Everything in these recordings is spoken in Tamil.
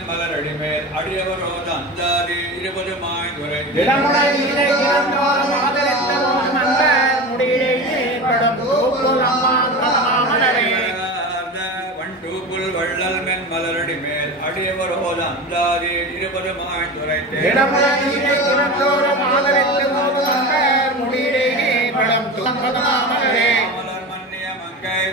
மென் மலரடிமேல் அடியவரோத அந்தாதி 20 மாய்துரை திடமுறை நீரை கிடந்தோறும் ஆதரித்தவோம் அன்பர் முடியை படம் தூக்குள் அம்மா மலரே வண்டூப்புல் வள்ளல் மென் மலரடிமேல் அடியவரோத அந்தாதி 20 மாய்துரை திடமுறை நீரை கிடந்தோறும் ஆதரித்தவோம் அன்பர் முடியை படம் தூக்குள் மலரே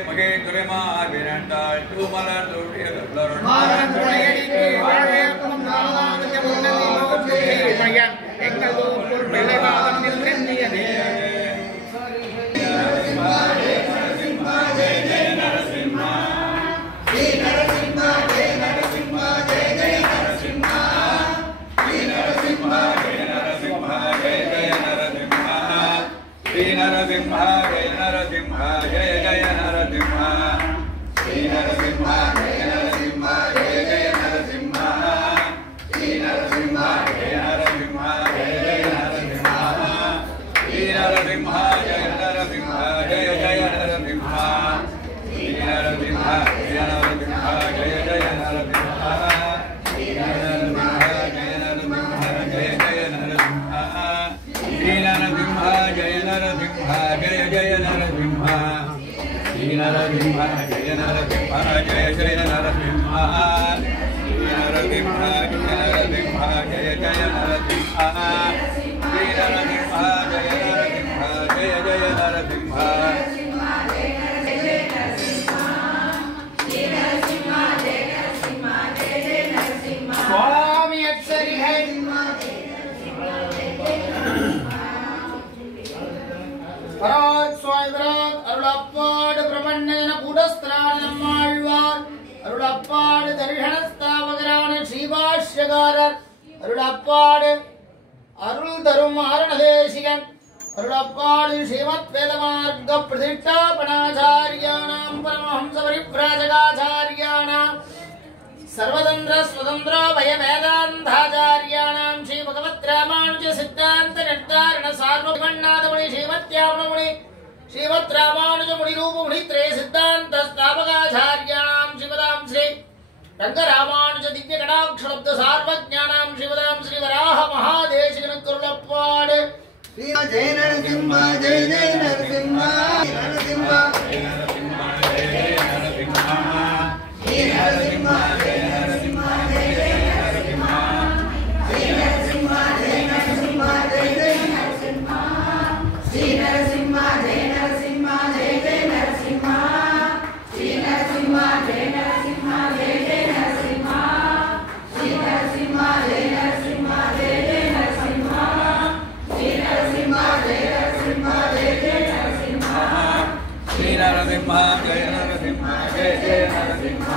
மகை துறைமார் விரண்டாள் தூமலர் தூடியதொரு மாறன் துணையடிக்கு வாழ்வேற்கும் நாமானுஜ முன்னதி நோக்கி மயன் எங்கள் ஊர் பிள்ளைவாதம் நின்றியதே அருளப்பாடு பிரபண்ணன கூடஸ்திரான நம்மாழ்வார் அருளப்பாடு தரிசனஸ்தாவகரான ஸ்ரீபாஷ்யகாரர் அருளப்பாடு அருள் தரும் ஆரணதேசிகன் அருளப்பாடு ஸ்ரீமத் வேதமார்க்க பிரதிஷ்டாபனாச்சாரியானாம் பரமஹம்ச பரிப்ராஜகாச்சாரியானாம் सर्वतंत्र स्वतंत्र भय वेदांताचार्याणां श्री भगवत् रामानुज सिद्धांत निर्धारण सार्वभौमनाथ मुनि श्रीमत्यामन मुनि श्रीमत् रामानुज मुनि रूप मुनि त्रय सिद्धांत स्थापकाचार्याणां श्रीमदां श्री रंग रामानुज दिव्य कटाक्षलब्ध सार्वज्ञानां श्रीमदां श्री वराह महादेशिकन करुणप्पाड श्री जय नरसिंह जय जय नरसिंह नरसिंह जय नरसिंह जय नरसिंह जय नरसिंह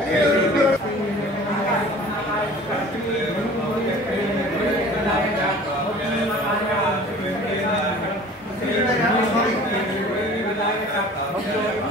Thank you. प्राप्य